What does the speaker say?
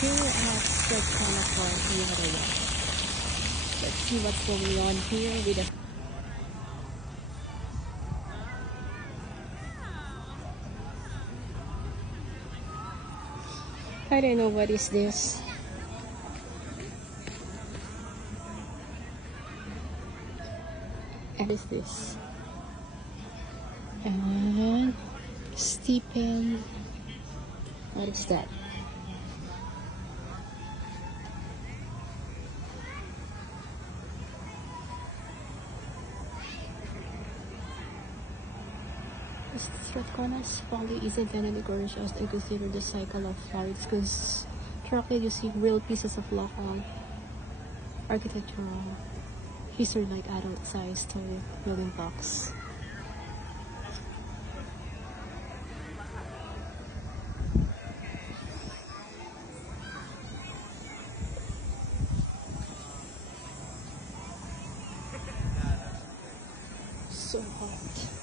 here at Strathcona Park, Iowa. Let's see what's going on here with the I don't know what is this. What is this? And Stephen. What is that? Strathcona's folly isn't any gorgeous and consider the cycle of lives because currently you see real pieces of local architectural history like adult-sized toy building blocks. So hot.